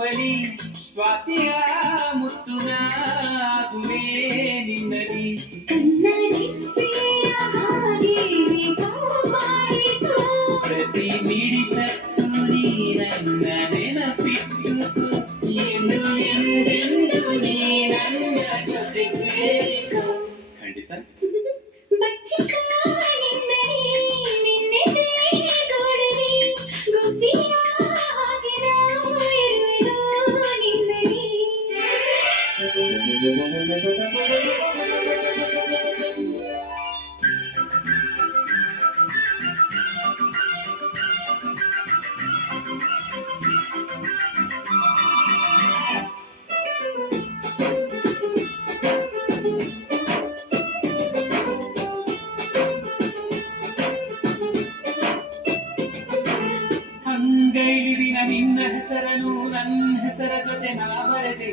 ಚಿಪ್ಪಲಿ ಸ್ವಾತಿಯ ಮುತ್ತುನ ಗುಲೇ ನಿನ್ನಲಿ ಪ್ರತಿ ಮಿಡಿತಕ್ಕೂ ನೀ ನನ್ನ ನೆನಪಿಟ್ಟುಕೋ ಎಂದು ಎಂದೆಂದು ನೀ ನನ್ನ ಜೊತೆ ಸೇರಿಕೋ. ಖಂಡಿತ ಅಂಗೈಲಿದಿನ ನಿನ್ನ ಹೆಸರನು ನನ್ನ ಹೆಸರ ಜೊತೆ ನಾ ಬರೆದೆ.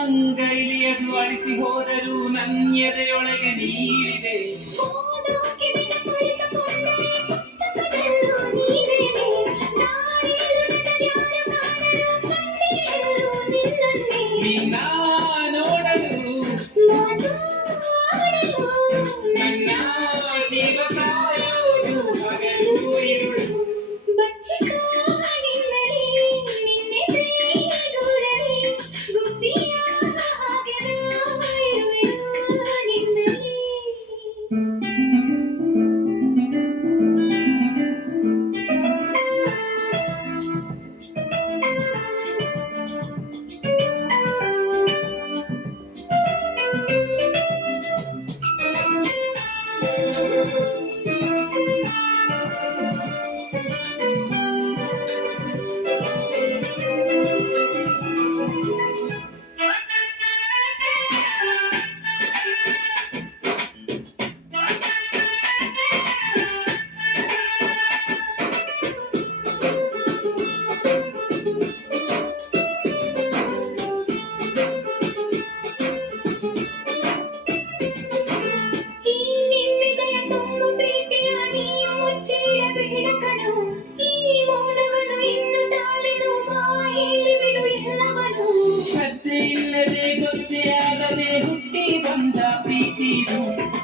ಅಂಗೈಲಿಯದು ಅಳಿಸಿ ಹೋದರೂ ನನ್ನ ಎದೆಯೊಳಗೆ ನೀಡಿದೆ. ನಿನ್ನ ನೋಡಲು ನನ್ನ ಜೀವ ಕಾಯೋದು ಹಗಲು ಇರುಳು.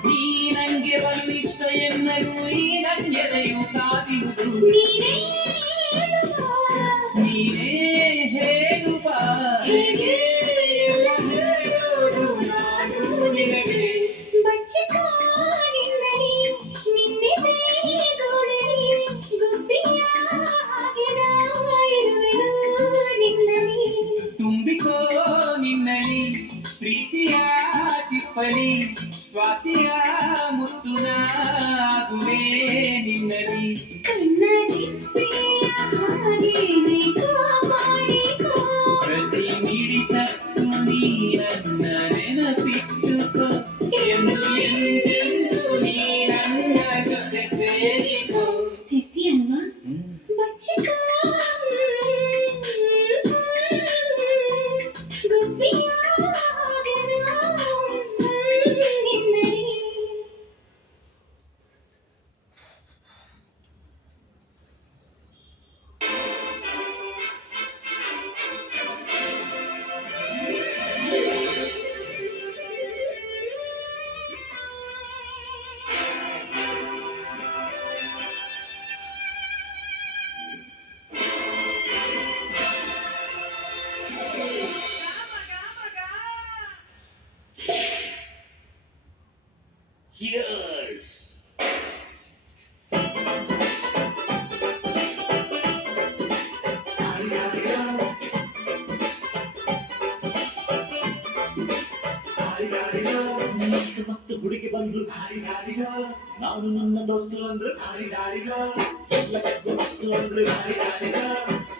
ನೀ ನಂಗೆ ಬಲು ಇಷ್ಟ ಎನ್ನಲು ಈ ನಂಗೆದೆಯು ಕಾದಿರುವುದು. ನೀನೇ ಹೇಳುವ ಹೇಳೋದು ನಾನು ನಿನಗೆ. ತುಂಬಿಕೋ ನಿನ್ನಲಿ ಪ್ರೀತಿಯ ಚಿಪ್ಪಲಿ ಸ್ವಾತಿಯ ಮುತ್ತುನ ಗುಲೇ ನಿನ್ನಲಿ. ಪ್ರತಿ ಮಿಡಿತಕ್ಕೂ ನೀ ನನ್ನ ನೆನಪಿಟ್ಟುಕೋ ಎಂದು ಎಂದೆಂದು ನೀ ನನ್ನ ಜೊತೆ ಸೇರಿಕೋ. ಸೇರ್ತೀಯಲ್ವಾ? Cheers! ಮಸ್ತ್ ಹುಡುಗಿ ಬಂದ್ರು ನಾನು ನನ್ನ ದೋಸ್ತು ಅಂದ್ರೆ ಎಲ್ಲ ವಸ್ತು ಅಂದ್ರೆ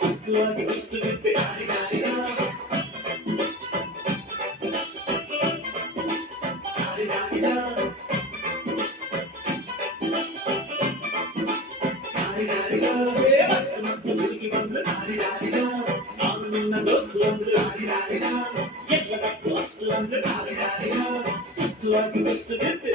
ಸುಸ್ತುವಾಗಿ ವಸ್ತು ಬಿಟ್ಟೆ ಮಸ್ತ್ ಹುಡುಗಿ ಬಂದ್ರು ನಾನು ನಿನ್ನ ದೋಸ್ತು ಅಂದ್ರೆ ಎಲ್ಲ ವಸ್ತು ಅಂದ್ರೆ ಸುಸ್ತುವಾಗಿ ವಸ್ತು ಬಿಟ್ಟೆ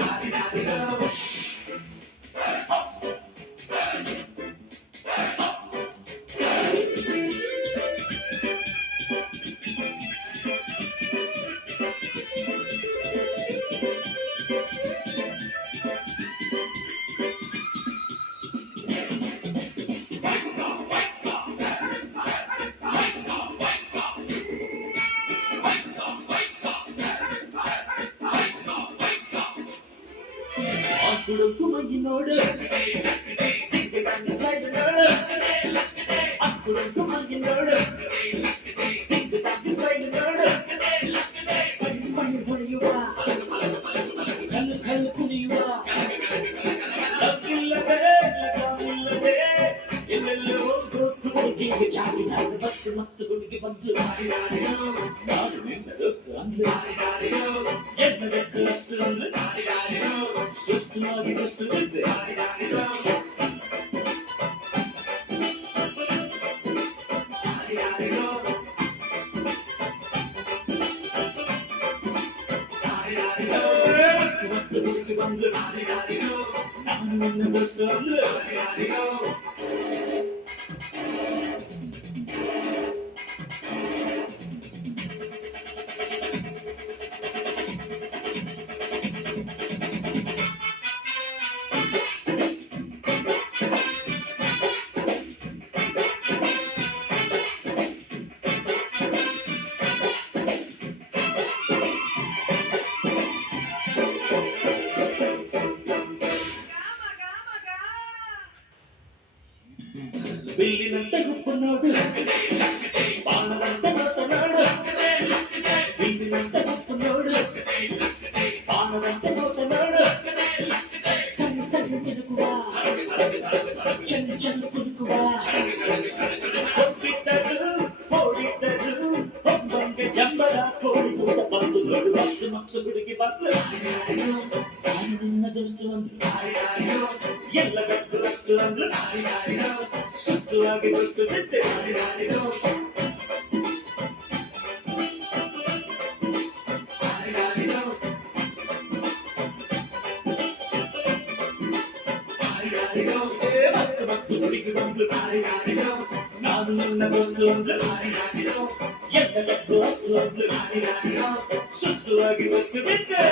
ಅಕ್ಕುಡೊಂಕು ಮಂಗಿ ನೋಡು ಹಿಂಗೆ ಬನ್ನಿ ಸ್ಲೈಡ್ ನೋಡು ಅಕ್ಕುಡೊಂಕು ಮಂಗಿ ನೋಡು ಹಿಂಗೆ ಬನ್ನಿ ಸ್ಲೈಡ್ ನೋಡು ಬಣ್ಣಿ ಬಣ್ಣಿ ಹೊಳೆಯುವ ಕಲ್ಲು ಕಲ್ಲು ಕುಣಿಯುವ ಲವ್ವಿಲ್ಲದೆ ಲಗಾಮಿಲ್ಲದೆ ಎಲ್ಲೆಲ್ಲ ಹೋಗೋ ಹುಡುಗಿಗೆ ಚಾಟಿ ನಾಡು ಮಸ್ತ್ ಮಸ್ತ್ ಹುಡುಗಿ ಬಂದು ನಾನು ನಿನ್ನ ದೋಸ್ತ ಅಂದ್ರು ಎನ್ನ ಬೆಕ್ಕ ಅಸ್ತು ಅಂದ್ರು ಸುಸ್ತುವಾಗಿ ಬಸ್ತು ಇದ್ದೆ ಮಸ್ತ್ ಹುಡುಗಿ ಬಂದ್ರು ನಾನು ನಿನ್ನ ದೋಸ್ತ ಅಂದ್ರು ಬಿಲ್ಲಿನಂತೆ ಗುಪ್ಪು ನೋಡು ಬಾಣದಂತೆ ನೋಟ ನೋಡು ಬಿಲ್ಲಿನಂತೆ ಗುಪ್ಪು ನೋಡು ಬಾಣದಂತೆ ನೋಟ ನೋಡು ಕಣ್ಣು ಕಣ್ಣು ತಿರುಗುವ ಚೆಂಡು ಚೆಂಡು ಕುದುಕುವ ಒಪ್ಪಿಟ್ಟರು ಓಡಿಟ್ಟರು ಒಬ್ಬಂಗೆ ಜಂಬರ ಕೋಡಿ ಊಟ ಬಂದು ನೋಡು ಮಸ್ತ್ ಮಸ್ತ್ ಹುಡುಗಿ ಬಂದು ನಾನು ನಿನ್ನ ದೋಸ್ತು ಅಂದ್ರು ಎಲ್ಲ ಗಟ್ಟು ರಸ್ತು ಅಂದ್ರು ಸುಸ್ತುವಾಗಿ ಬಸ್ತು ಬಿದ್ದೆ ಮಸ್ತ್ ಮಸ್ತ್ ಹುಡುಗಿ ಬಂದ್ರು ನಾನು ನನ್ನ ದೋಸ್ತು ಅಂದ್ರು ಎಲ್ಲ ಗಟ್ಟು ರಸ್ತು ಅಂದ್ರು ಸುಸ್ತುವಾಗಿ ಬಸ್ತು ಬಿದ್ದೆ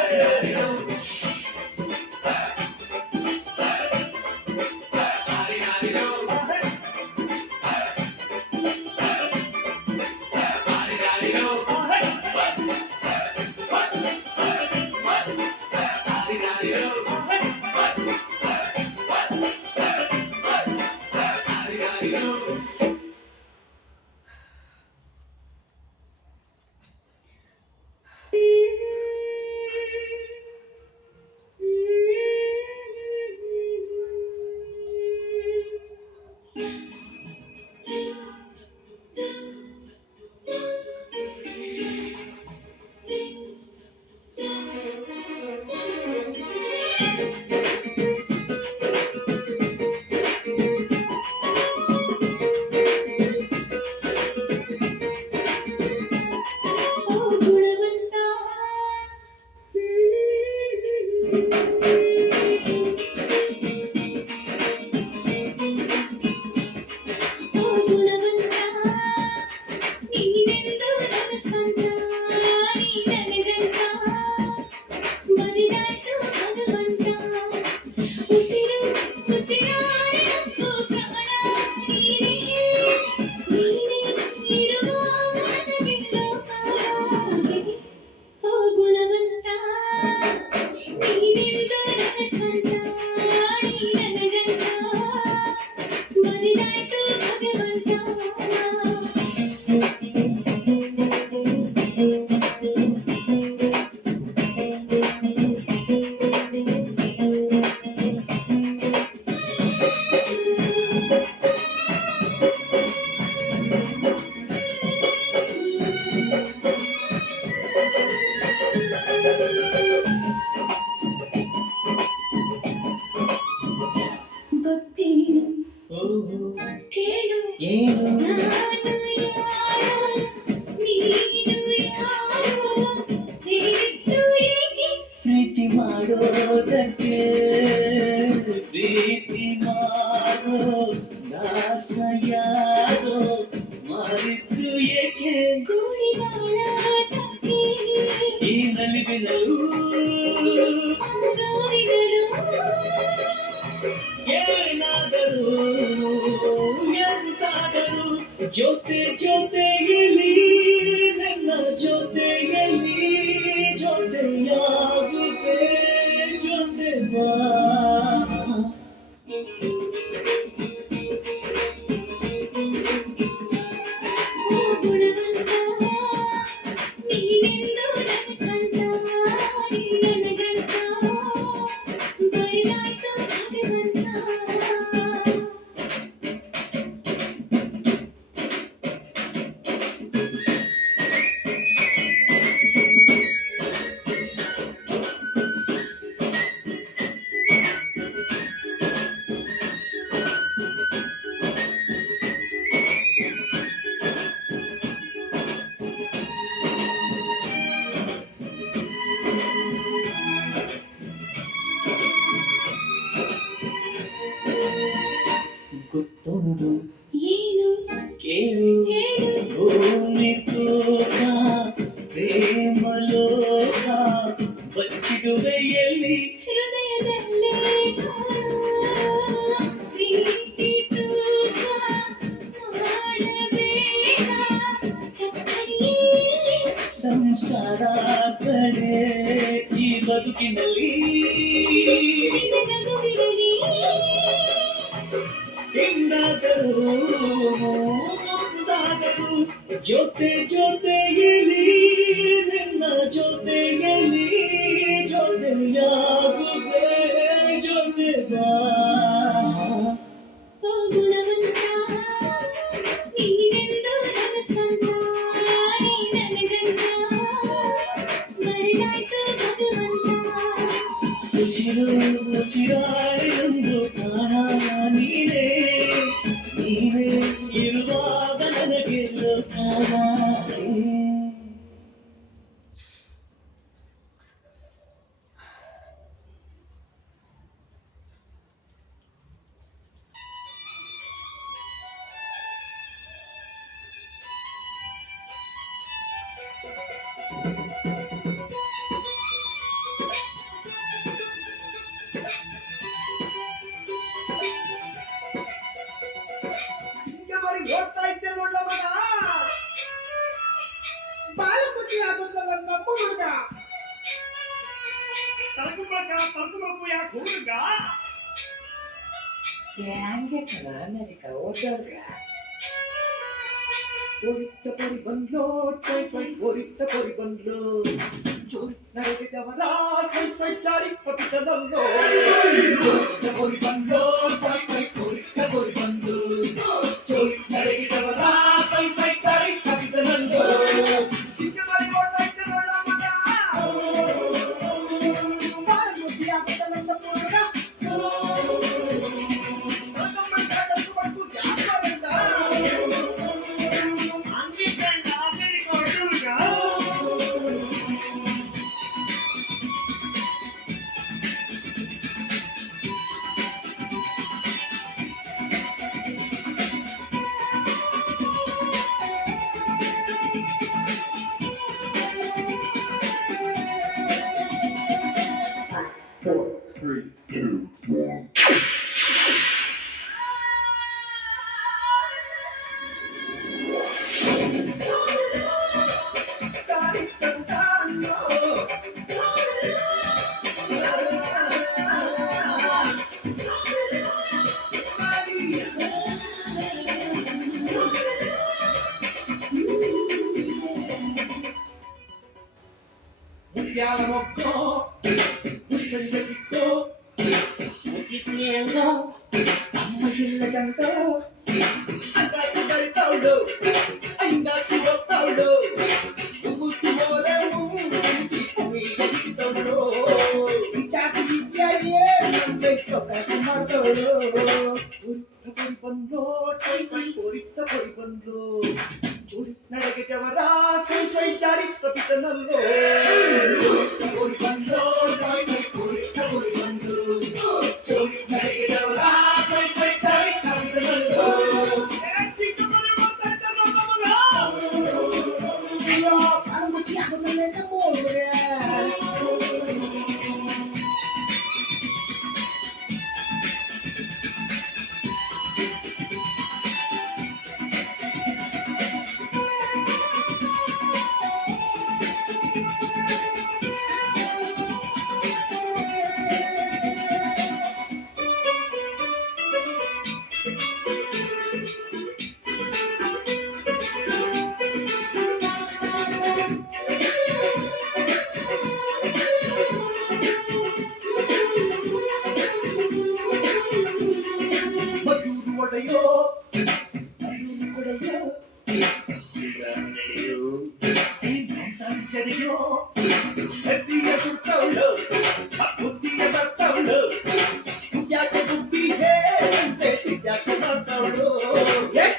ಪ್ರೀತಿ ಮಾಡೋದಕ್ಕೆ ಪ್ರೀತಿ ಮಾಡೋ ದಾಸಯಾರೋ ಮಾಡಿದ್ದು ಏಕೆ ಈ ನಲಿವಿನಲ್ಲೂ ಏನಾದರೂ ಎಂತಾದರೂ ಜೊತೆ ಜೊತೆಯಲ್ಲಿ ನನ್ನ ಜೊತೆಯಲ್ಲಿ ಜೊತೆಯಾಗಿದೆ ಜೊತೆ ಬಾ ಬದುಕಿನಲ್ಲಿ ನಿನಗನುವಿರಲಿ ಎಂದಾದರೂ ಮುಂದಾದರೂ ಜೊತೆ ಜೊತೆಯಲ್ಲಿ ನಿನ್ನ ಜೊತೆಯಲ್ಲಿ ಜೊತೆಯಾಗುವೆ ಜೊತೆ ಬಾ ಓ ಗುಣವಂತ ನೀನೆಂದು ನನ್ನ ಸ್ವಂತ ನೀ ನನಗಂತ ಮರೆಯಾಯ್ತು ಭಗವಂತ ಉಸಿರು ಉಸಿರಾಡಿಯೊಂದು ಪ್ರಾಣ ನೀನೇ ನೀನೇ ಇರುವಾಗ ನನಗೆ ಲೋಕವಾಗೆ. ಸಿಂಗಮರಿ ಓದ್ತಾ ಇದ್ದೆ ನೋಡ್ಲ ಮಗ ಬಾಲ ಕುಚ್ಚಿ ಆಗೋದಲ್ಲ ನಮ್ಮ ಹುಡುಗ ತರ್ಕಬೇಕು ಯಾಕೆ ಹುಡುಗ ಹಂಗೆ ಕಣ ಅಮೆರಿಕ ಓದೋರ್ಗ ಓರಿಟ್ಟ ಪರಿ ಬಂದ್ಲೋ ಟೈಫಾಯ್ಡ್ ಓರಿಟ್ಟ ಪರಿ ಬಂದ್ಲು ಚೋರಿ ನಡೆಗೆ ಜವರ ಸೈ ಚಾರಿ ಕಪಿತನಲ್ಲೋ ಓರಿಟ್ಟ ಪರಿ ಬಂದ್ಲೋ ಟೈಫಾಯ್ಡ್ ಓರಿಟ್ಟ ಪರಿ ಬಂದ್ಲು ಚೋರಿ ನಡೆಗೆ ಜವರ ಸೈ ಚಾರಿ ಕಪಿತನಲ್ಲೋ ಸಿಂಗಮರಿ ಓಡ್ತಾ ಇದ್ದೆ ನೋಡ್ಲ ಮಗ ಬಾಲ ಕುಚ್ಚಿ ಆಗೋದಲ್ಲ ನಮ್ಮ ಹುಡುಗ ಮುತ್ಯಾಲ ಮೊಕ್ಕೋ ಮುಸ್ಸಂಜ ಸಿಕ್ಕೋ ಮುಚ್ಚಿಟ್ನಿಯಂಗ ಅಮ್ಮ ಇಲ್ಲದಂತ ಅಂಗಾಸಿ ಬರಿತಾವ್ಳು ಅಂಗಾಸಿ ಹೋಗ್ತಾವ್ಳು ಮುಗುಸಿ ಮೋರೆವು ಮುಗಿಸಿ ಕುಣಿಗೆ ಬಿದ್ದವಳು ಚಾಕು ಬಿಸಿಯಾಗಿಯೇ ನಮ್ಗೆ ಸೊಕಾಸಿ ಮಾಡ್ತವಳು ಉರಿತ್ತ ಪರಿ ಬಂದ್ಲು ಟೈಫಾಯ್ಡ್ ಉರಿತ್ತ ಪರಿ ಬಂದ್ಲು ಚೋರಿ ನಡೆಗೆ ಜವರ ಸೈ ಜಾರಿ ತಪ್ಪಿತನಲ್ಲೋ ಉರಿತ್ತ ಪರಿ ಬಂದ್ಲು ಟೈಫಾಯ್ಡ್ ಉರಿತ್ತ ಪರಿ ಬಂದ್ಲು ಚೋರಿ ನಡೆಗೆ ಜವರ ಸೈ ಜಾರಿ ತಪ್ಪಿತನಲ್ಲೋ ಅಯ್ಯೋ ಕಾಲುಮುಚ್ಚಿ ಆಗೋದಲ್ಲ ನಮ್ಮ ಹುಡುಗ ಮದ್ದೂರು ಒಡೆಯೋ ಮದ್ದೂರು ಕೊಡೆಯೋ ನಡೆಯೋ ಜಡೆಯೋ ಹತ್ತಿಯ ಸುತ್ತವಳು ಬುದ್ಧಿಯ ಬರ್ತವಳು ಯಾಕೆ ಬುದ್ಧಿ ಹೇಳಂತೆ ಸಿದ್ಧಾಕೆ ಮಾಡ್ತವಳು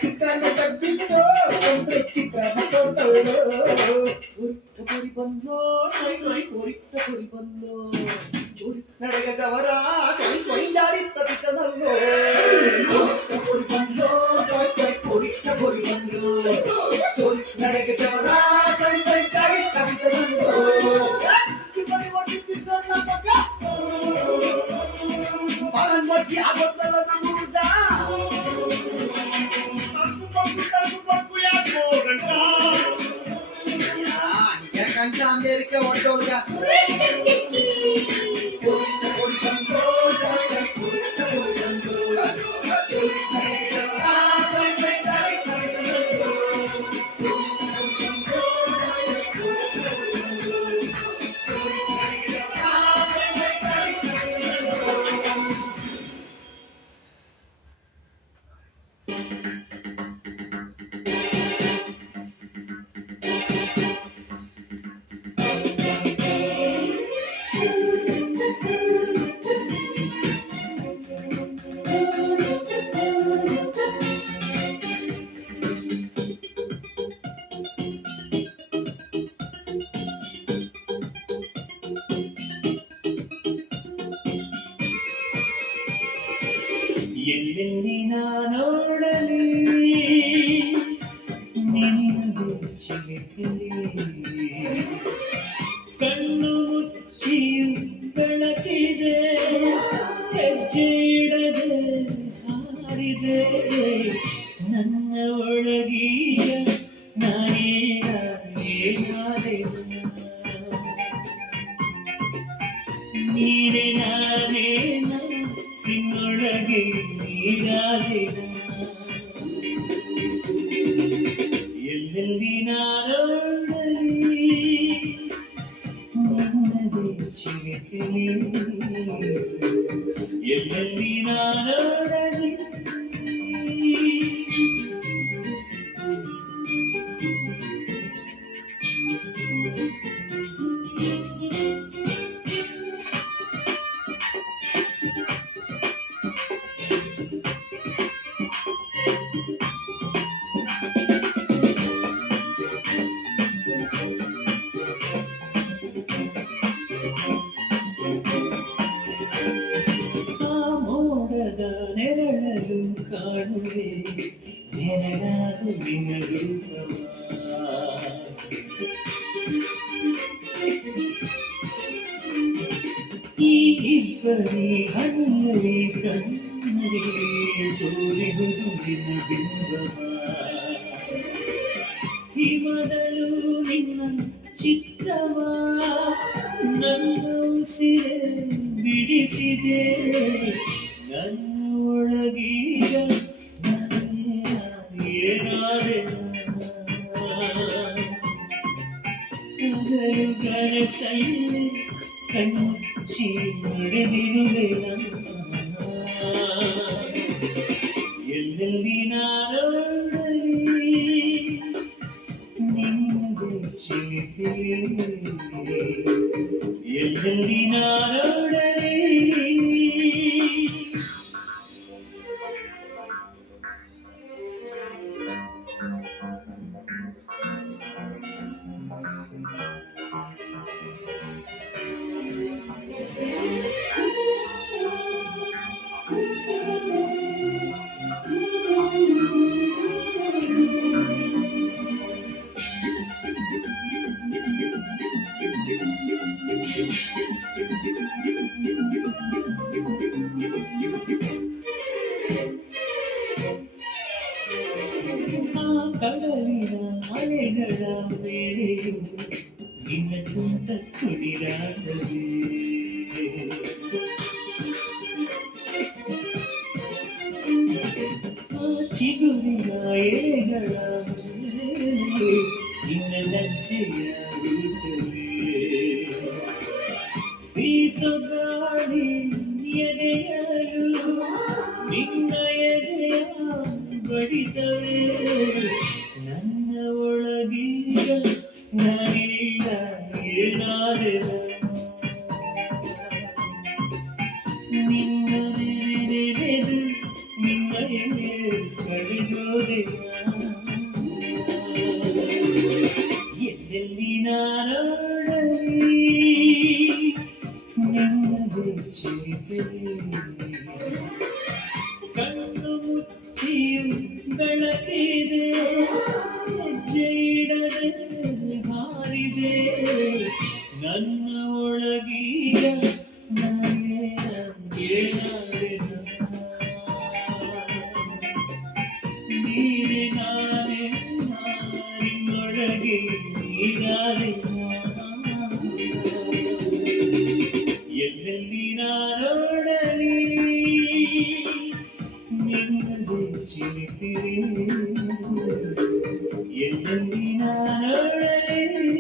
ಚಿತ್ರನ ತೆಗ್ದಿಟ್ಟು ಸಂದ್ರೆ ಚಿತ್ರನ ಕೊಡ್ತವಳು ಉರಿತ್ತ ಪರಿ ಬಂದ್ಲೋ ಉರಿತ್ತ ಪರಿ ಬಂದ್ಲೋ ಚೋರಿ ನಡೆಗೆ ಜವರ ಸ್ವೈ ಜಾರಿ ತಪ್ಪಿತನಲ್ಲೋ ಉರಿತ್ತ ಪರಿ ಬಂದ್ಲೋ ಉರಿತ್ತ ಪರಿ ಬಂದ್ಲು ಚೋರಿ ನಡೆಗೆ ಜವರ ಸೈ ಜಾರಿ ತಪ್ಪಿತನಲ್ಲೋ ಬಾಲಂಗೋಚಿ ಆಗೋದಲ್ಲ ನಮ್ಮ ಹುಡುಗ ಯಾಕಂತ ಅಮೇರಿಕ ಹೊರಟೋರ್ಗ ಎಲ್ಲೆಲ್ಲಿ ನಾನೋಡಲಿ ನಿನ್ನದು ಚಿಲಿಪಿಲಿ ಕಣ್ಣು ಮುಚ್ಚಿಯು ಬೆಳಕಿದೆ ಹೆಜ್ಜೆ ಇಡದೆ ಹಾರಿದೆ ನನ್ನ ಒಳಗೀಗ ನಾನೇ ನೀನೆ ನಾನೇನ ನಿನ್ನೊಳಗೆ ನೀರಾದೆನ ಎಲ್ಲೆಲ್ಲಿ ನಾನೊಳಲಿ ನನ್ನದೇ ಚಿಲಿಪಿಲಿ ಎಲ್ಲೆಲ್ಲಿ ನಾನೊಳಲಿ ಮೋಡದ ನೆರಳಲು ಕಾಣುವೆ ನೆರಳಾದ ನಿನ್ನ ರೂಪವ ಈ ಇಬ್ಬರಿ ಹಣ್ಣಲಿ ಕಣ್ಣಲಿ ತೋರಿಹುದು ನಿನ್ನ ಬಿಂಬವ ಹಿಮದಲು ನಿನ್ನ ಚಿತ್ರವ ನನ್ನ ಉಸಿರೆ ಬಿಡಿಸಿದೆ ನನ್ನ ಒಳಗೀಗ ಏನಾದೆ ಕನಸು ಕನಸಲ್ಲಿ ಕಣ್ಣುಚ್ಚಿ ನಡೆದಿರುವೆ ಎಲ್ಲೆಲ್ಲಿ ನಾನೊಡಲಿ ನಿನ್ನದು ಚಿಲಿಪಿಲಿ ಎಲ್ಲೆಲ್ಲಿ ನಾನೊಡಲಿ ಕಡಲಿನ ಅಲೆಗಳ ಮೇಲೆಯೂ ನಿನ್ನ ತುಂಟ ಕುಣಿದಾಟವೇ ಚಿಗುರಿನ ಎಲೆಗಳ ಮೇಲೆ ನಿನ್ನ ಲಜ್ಜೆಯ ರೂಪವೇ ಬೀಸೋ ಗಾಳಿ ಎದೆಯಲು ನಿನ್ನ ಎದೆಯ ಬಡಿತವೇ ನನ್ನ ಒಳಗೀಗ ನಾನಿಲ್ಲ ಏನಾದೆನ ನಿನ್ನ ನೆನೆದು ನಿನ್ನೆಯೇ ಕಳೆದೋದೆನ ಎಲ್ಲೆಲ್ಲಿ ನಾನೋಡಲಿ ನಿನ್ನದೇ ಚಿಲಿಪಿಲಿ ಕಣ್ಣು ಮುಚ್ಚಿಯು ಬೆಳಕಿದೆ ಹೆಜ್ಜೆ ಇಡದೆ ಹಾರಿದೆ ನನ್ನ ಒಳಗೀಗ ನಾನೇ ಏನಾದೆನ ನೀನೆ ನಾನೇ ನಿನ್ನೊಳಗೆ ನೀರಾದೆನ ಎಲ್ಲೆಲ್ಲಿ ನಾನೊಡಲಿ ನಿನ್ನದು ಚಿಲಿಪಿಲಿ ಎಲ್ಲೆಲ್ಲಿ ನಾನೊಡಲಿ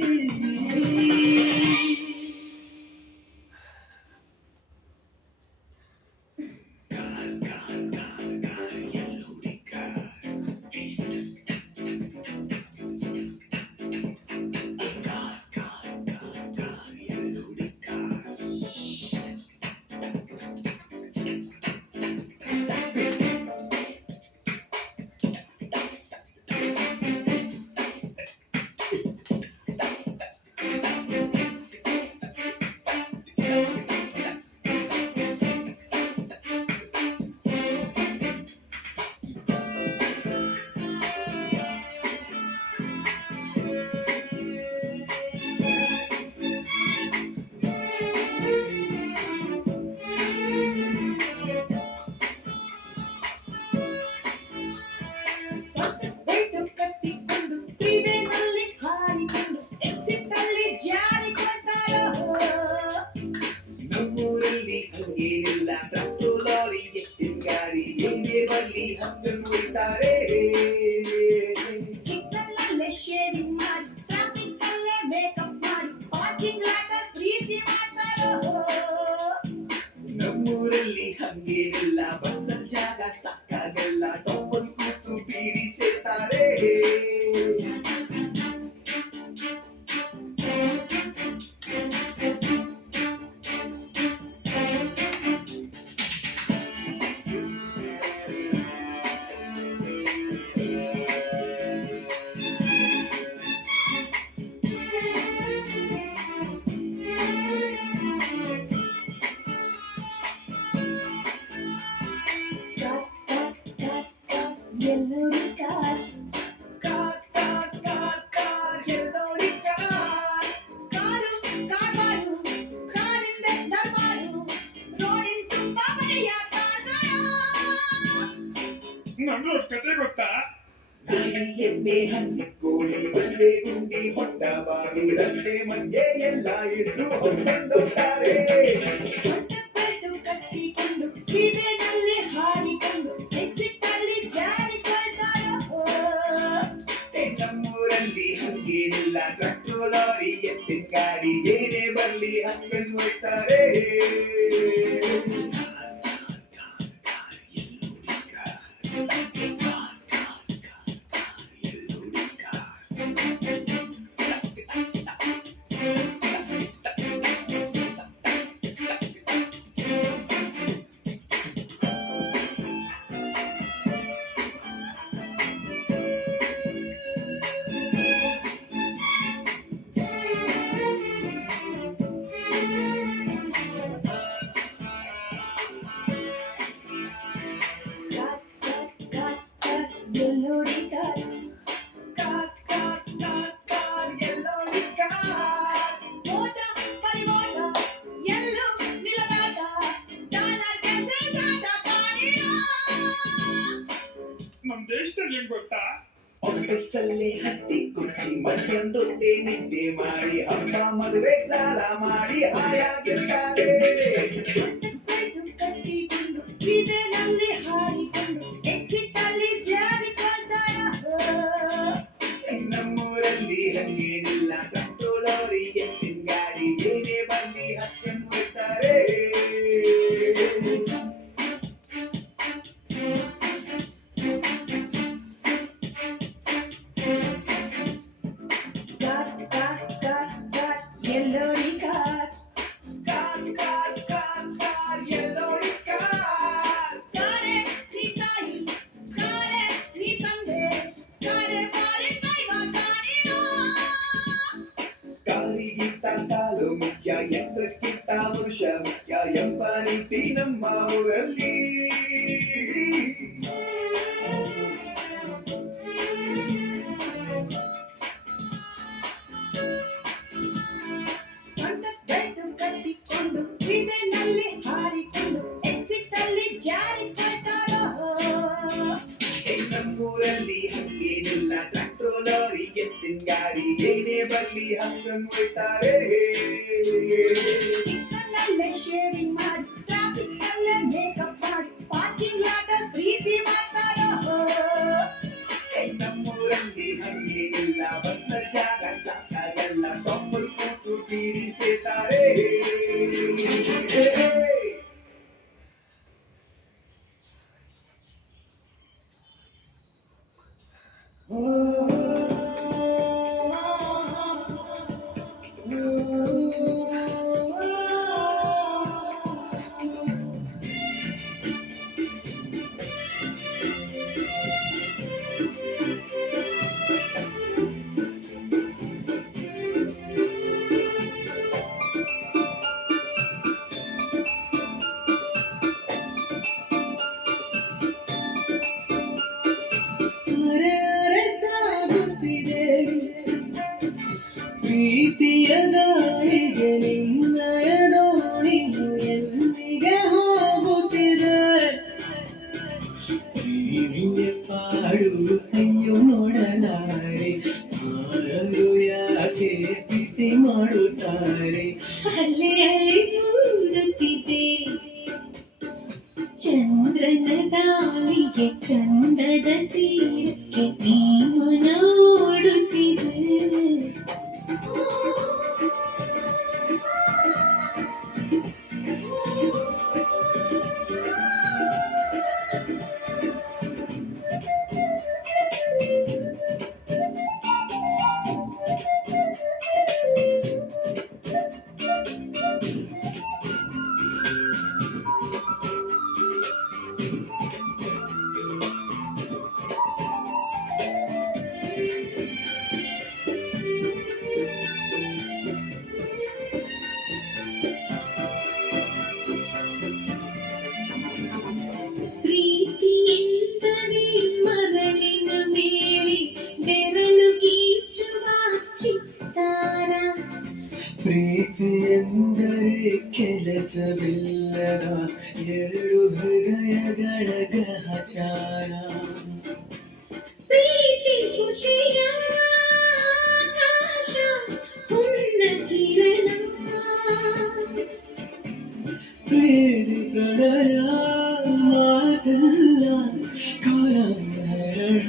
ಶೇವಿಂಗ್ ಮಾಡಿ ಟ್ರಾಫಿಕ್ ಅಲ್ಲೇ ಮೇಕಪ್ ಮಾಡಿ ಪಾರ್ಕಿಂಗ್ ಲಾಟ ಪ್ರೀತಿ ಮಾಡ್ತಾರೋ ನಮ್ಮೂರಲ್ಲಿ ಹಂಗೇನಿಲ್ಲ ಬಸ್ಸಲ್ ಜಾಗ ಸಾಕಾಗಲ್ಲ ಟೊಪ್ಪಲ್ ಕೂತು ಬೀಡಿ ಸೇರ್ತಾರೆ ಎಲ್ಲೋಡಿ ಕಾರ್ ಎಲ್ಲೋಡಿ ಕಾರು ಕಾರ್ಬಾರು ಕಾರಿಂದ ದರ್ಬಾರು ರೋಡಿನ ತುಂಬ ಮನೆಯ ಕಾರ್ಗಳು ನಂದು ಕತೆ ಗೊತ್ತಾ? ನಾಯಿ ಎಮ್ಮೆ ಹಂದಿ ಕೋಳಿ ಬಲ್ಲೆ ಗುಂಡಿ ಹೊಟ್ಟ ಬಾವಿ ರಸ್ತೆ ಮಧ್ಯೆ ಎಲ್ಲ ಇದ್ರು ಹೊಂದೊಂಡುತ್ತಾರೆ ಸೊಂಟಪೇಟು ಕಟ್ಟಿಕೊಂಡು ಸೀಬೆನಲ್ಲಿ ಹಾರಿಕೊಂಡು ಎಕ್ಸಿಟ್ ಅಲ್ಲಿ ಜಾರಿಕೊಳ್ತಾರೋ ನಮ್ಮೂರಲ್ಲಿ ಹಂಗೇನಿಲ್ಲ ಟ್ರಕ್ಟರ್ ಲಾರಿ ಎತ್ತಿನ ಗಾಡಿ ಏನೇ ಬರ್ಲಿ ಹತ್ಕೊಂಡು ಹೋಗ್ತಾರೆ ಎಲ್ಲೋಡಿ ಕಾರ್ ಎಲ್ಲೋಡಿ ಓಟ ಪರಿವಾಟ ಎಲ್ಲೂ ನಿಲಗಾಟ ಡಾಲರ್ಗೆ ಸೆಳೆದಾಟ ಕಾಣಿರೋ ನಮ್ ದೇಶದಲ್ಲಿ ಏನ್ ಗೊತ್ತಾ? ಆಫೀಸಲ್ಲೇ ಹತ್ತಿ ಕುರ್ಚಿ ಮತ್ತೊಂದೊಂದೇ ನಿದ್ದೆ ಮಾಡಿ ಹಬ್ಬ ಮದುವೆ ಸಾಲ ಮಾಡಿ ಹಾಯಾಗಿರ್ತಾರೆ ಸೊಂಟಪೇಟು ಕಟ್ಟಿಕೊಂಡು ಸೀಬೆನಲ್ಲಿ ಹಾರಿಕೊಂಡು ಎಕ್ಸಿಟ್ ಅಲ್ಲಿ ಜಾರಿಕೊಳ್ತಾರೋ ನಮ್ಮೂರಲ್ಲಿ ಹಂಗೇನಿಲ್ಲ ಟ್ರಕ್ಟರ್ ಲಾರಿ ಎತ್ತಿನ ಗಾಡಿ ಏನೇ ಬರ್ಲಿ ಹತ್ಕೊಂಡು ಹೋಗ್ತಾರೆ ಎಲ್ಲೋಡಿ ಕಾರ್ ಎಲ್ಲೋಡಿ ಕಾರೆ ನೀ ತಾಯಿ ಕಾರೆ ನೀ ತಂದೆ ಕಾರೆ ಬಾರಿ ಕೈವ ಕಾಣಿರೋ ಕಾಲಿಗಿಂತ ಕಾಲು ಮುಖ್ಯ ಯಂತ್ರಕ್ಕಿಂತ ಮನುಷ್ಯ ಮುಖ್ಯ ಎಂಬ ನೀತಿ ನಮ್ಮ ಊರಲ್ಲಿ ಸೊಂಟಪೇಟು ಕಟ್ಟಿಕೊಂಡು ಸೀಬೆನಲ್ಲಿ ಹಾರಿಕೊಂಡು ಎಕ್ಸಿಟ್ ಅಲ್ಲಿ ಜಾರಿಕೊಳ್ತಾರೋ ನಮ್ಮೂರಲ್ಲಿ ಹಂಗೇನಿಲ್ಲ ಟ್ರಕ್ಟರ್ ಲಾರಿ ಎತ್ತಿನ ಗಾಡಿ ಏನೇ ಬರ್ಲಿ ಹಂಗನ್ ಹೋಗ್ತಾರೆ ಸಿಕ್ಕನಲ್ಲೇ ಶೇವಿಂಗ್ ಮಾಡಿ ಟ್ರಾಫಿಕ್ ಅಲ್ಲೇ ಮೇಕಪ್ ಮಾಡಿ ಪಾರ್ಕಿಂಗ್ ಲಾಟ ಪ್ರೀತಿ ಮಾಡ್ತಾರೋ ನಮ್ಮೂರಲ್ಲಿ ಹಂಗೇನಿಲ್ಲ ಬಸ್ನ ಜಾಗ ಸಾಕಾಗಲ್ಲ ಟೊಪ್ಪಲ್ ಕೂತು ಬೀಡಿ ಸೇರ್ತಾರೆ ಸಾಗುತ್ತಿದೆ ಪ್ರೀತಿಯ ಗಾಳಿಗೆ ನಿನ್ನಯ ದೋಣಿಯು ಎಲ್ಲಿಗೆ ಹೋಗುತ್ತಿದೆ ಪ್ರೀತಿಯ ಪಾಡು ಅಯ್ಯೋ ನೋಡಲಾರೆ ಮಾರಲು ಯಾಕೆ ಪ್ರೀತಿ ಮಾಡುತ್ತಾರೆ ಅಲ್ಲೇ ಅಲ್ಲಿ ಮೂಡುತ್ತಿದೆ ಚಂದ್ರನ ಗಾಳಿಗೆ ಚಂದದ ತೀರಕ್ಕೆ ನೀನು ನೋಡುತ್ತಿದೆ ವಿಶ್ವಾಸವಿಲ್ಲದ ಎರಡು ಹೃದಯಗಳ ಗ್ರಹಚಾರ ಪ್ರೀತಿ ಖುಷಿಯ ಆಕಾಶ ಪೂರ್ಣ ಕಿರಣ ಪ್ರೀತಿ ಪ್ರಣಯ ಮಾತಲ್ಲ ಕಾಲಹರಣ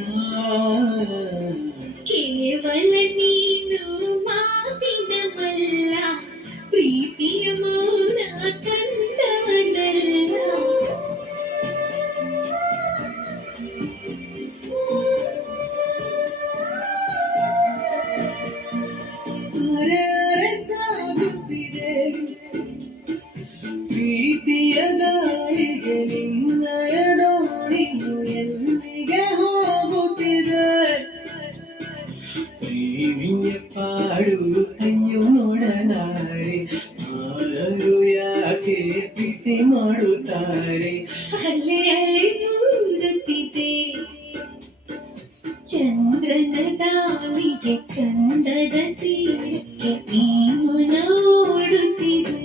ಕೇವಲ ನೀನು ಮಾತಿನ ಮಲ್ಲ ಪ್ರೀತಿಯ ಮೌನ ಕಂದವನಲ್ಲ ಅರೆ ಸಾಗುತ್ತಿದೆ ಪ್ರೀತಿಯ ಗಾಳಿಗೆ ನಿನ್ನಯ ದೋಣಿಯು ಎಲ್ಲಿಗೆ ಹೋಗುತ್ತಿದೆ ಪ್ರೇಮಿಯ ಪಾಡು ಅಯ್ಯೋ ನೋಡಲಾರೆ ಆದರೂ ಯಾಕೆ ಪ್ರೀತಿ ಮಾಡುತ್ತಾರೆ ಅಲೆ ಅಲೆ ಮೂಡುತ್ತಿದೆ ಚಂದ್ರನ ದಾಳಿಗೆ ಚಂದದ ತೀರಕ್ಕೆ ನೀನು ನೋಡುತ್ತಿದೆ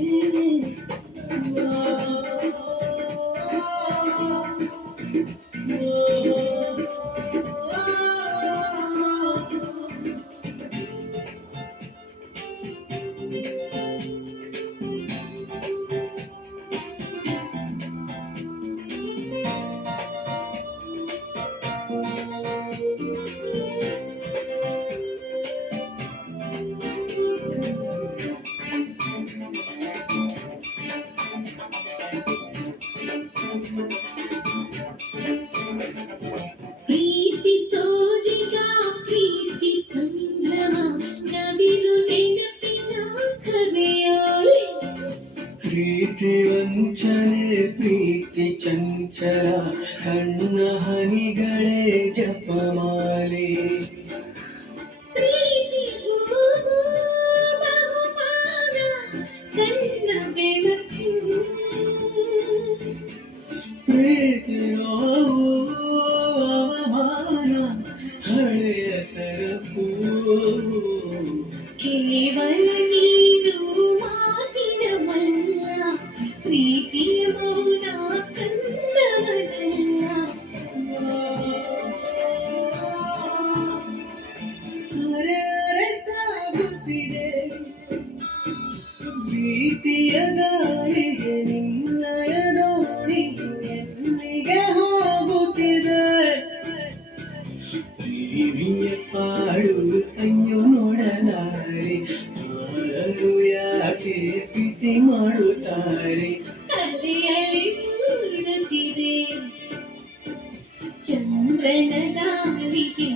ಪ್ರೀತಿ ಸೋಜಿಗ ಪ್ರೀತಿ ಸಂಭ್ರಮ ನವಿಲು ನೆನಪಿನ ಕರೆಯೋಲೆ ಪ್ರೀತಿ ವಂಚನೆ ಪ್ರೀತಿ ಚಂಚಲ ಕಣ್ಣ ಹನಿಗಳೇ ಜಪಮಾಲೆ ಪ್ರೀತಿ ಹೂವು ಬಹುಮಾನ ಕಣ್ಣ ಬೆಳಕು ಪ್ರೀತಿ ನೋವು ಅವಮಾನ ಹಳೆಯ ಸರಕು ಕೇವಲ ನೀನು ಮಾತಿನ ಮಲ್ಲ ಪ್ರೀತಿಯ ಮೌನ ಕಂದವನಲ್ಲ ಅರೆ ಸಾಗುತ್ತಿದೆ ಪ್ರೀತಿಯ ಗಾಳಿಗೆ ನಿನ್ನಯ ದೋಣಿಯು ಎಲ್ಲಿಗೆ ಹೋಗುತ್ತಿದೆ ಪ್ರೇಮಿಯ ಪಾಡು ಅಯ್ಯೋ ನೋಡಲಾರೆ ಆದರೂ ಯಾಕೆ ಪ್ರೀತಿ ಮಾಡುತ್ತಾರೆ ಅಲೆ ಅಲೆ ಮೂಡುತ್ತಿದೆ ಚಂದ್ರನ ದಾಳಿಗೆ